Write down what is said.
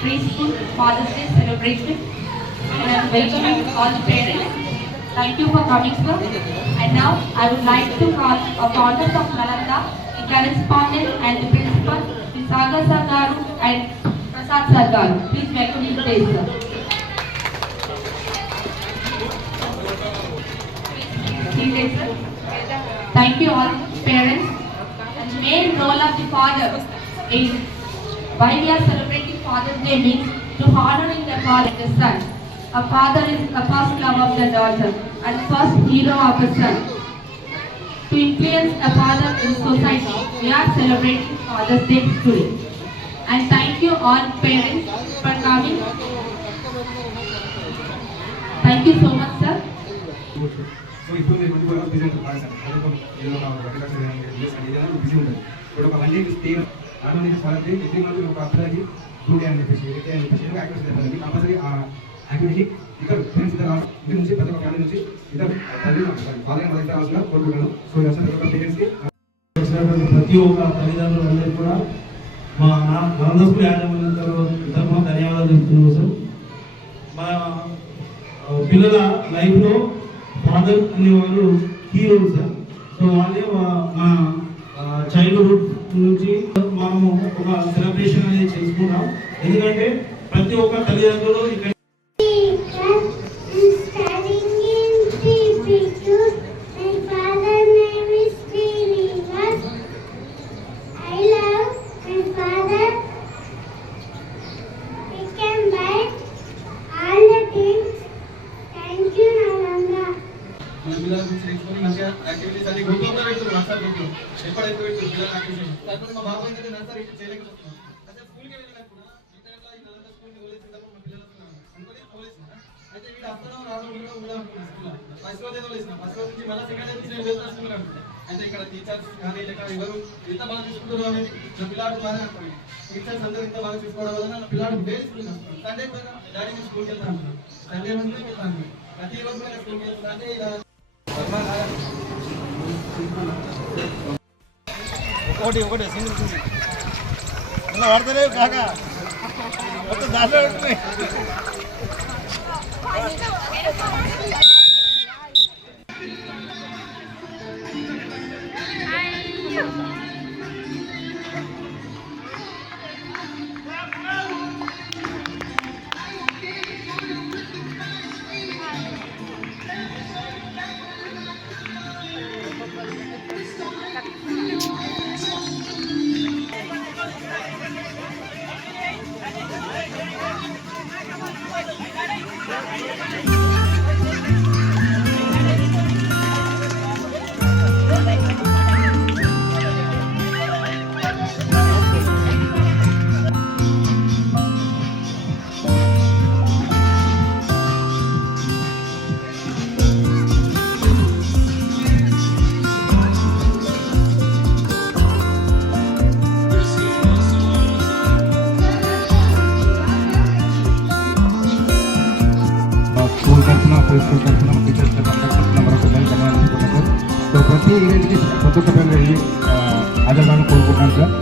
preschool Father's Day celebration, and I am welcoming all the parents. Thank you for coming, sir. And now I would like to call our founders of Nalanda, the correspondent and the principal, Ms. Sagar Sir Garu and Prasad Sir Garu. Please welcome you today, sir. Seated, sir. Thank you all parents. And the main role of the father is why we are celebrating Father's Day means to honoring the father and the son. A father is the first love of the daughter and first hero of the son. To influence a father in society, we are celebrating Father's Day today. And thank you all parents for coming. Thank you so much, sir. So ఇప్పుడు మీరు ముందు బిజీ ఉంటుంది బాగా సార్ చదువుకో ఏదో ఒక బిజీ ఉంటుంది ఇప్పుడు ఒక 1 day stay normal follow day every month ఒక అప్లైకి 2 డే అని చెప్పేసి డే అని చెప్పేసి యాక్టివిటీస్ చేయాలి కంపల్సరీ ఆ యాక్టివిటీ ఇద్దరు ఫ్రెండ్స్ ఇద్దరు ఇంటి నుంచి ప్రతి ఒక్క ఫ్యామిలీ నుంచి ఇద్దరు తల్లి ఫాదర్ మదర్ రావాల్సిన కోరుకుంటున్నాను. సో ఇది ప్రతి ఒక్క పేరెంట్స్కి ప్రతి ఒక్క తల్లిదండ్రులందరికీ కూడా మా నలంద స్కూల్ యాజమాన్యం తరఫున ధన్యవాదాలు చెప్తున్నాము సార్. మా పిల్లల లైఫ్లో ఫాదర్ అనేవారు హీరో సార్. సో వాళ్ళే మా చైల్డ్హుడ్ నుంచి మనము ఒక సెలబ్రేషన్ అనేది చేసుకుంటాం. ఎందుకంటే ప్రతి ఒక్క తల్లిదండ్రులు ఇక్కడ పిల్లల గురించి నేర్చుకొని మంచిగా యాక్టివిటీస్ అన్ని గ్రూప్లో కూడా పెడుతున్నారు. నర్సరీ గ్రూప్లో ఎప్పుడైతే పెడుతున్నారు పిల్లల యాక్టివిటీస్. తర్వాత మా బాబు ఏంటంటే నర్సరీ చేయలేకపోతున్నాం. అసలు స్కూల్కి వెళ్ళినప్పుడు ఈ టైంలో ఈ నలంద స్కూల్కి వదిలేసినప్పుడు మా పిల్లలు అనుకొని పోలేసిన అయితే వీళ్ళు అస్తరం రావడం కూడా అనుకున్నాను స్కూల్లో. ఫస్ట్ రోజు ఏదో వేసిన ఫస్ట్ రోజు నుంచి మళ్ళీ సెకండ్ నుంచి నేను వెళ్తాను స్కూల్ అనుకుంటా. అయితే ఇక్కడ టీచర్స్ కానీ లేక ఎవరు ఎంత బాగా చూసుకుంటారు అనేది నా పిల్లాడు బాగా అనుకోండి. టీచర్స్ అందరూ ఇంత బాగా చూసుకోవడం వల్ల నా పిల్లాడు డైలీ స్కూల్కి వస్తున్నాను. సండే పోయినా డాడీ నేను స్కూల్కి వెళ్తాను అనుకున్నాను. సండే మంది వెళ్తాను ప్రతి రోజు నేను స్కూల్కి వెళ్తాను. అంటే ఇలా ఒకటి ఒకటి సింగిల్ ఇలా వాడతలేవు కాక మొత్తం దాంట్లో పెడుతున్నాయి. స్కూల్ తరఫున ప్రిన్సిపల్ తరఫున టీచర్స్ తరఫున మరొక ధన్యవాదాలు. సో ప్రతి ఈవెంట్కి కొత్త పిల్లలు వెళ్ళి హాజరుగాను కోరుకుంటున్నాను సార్.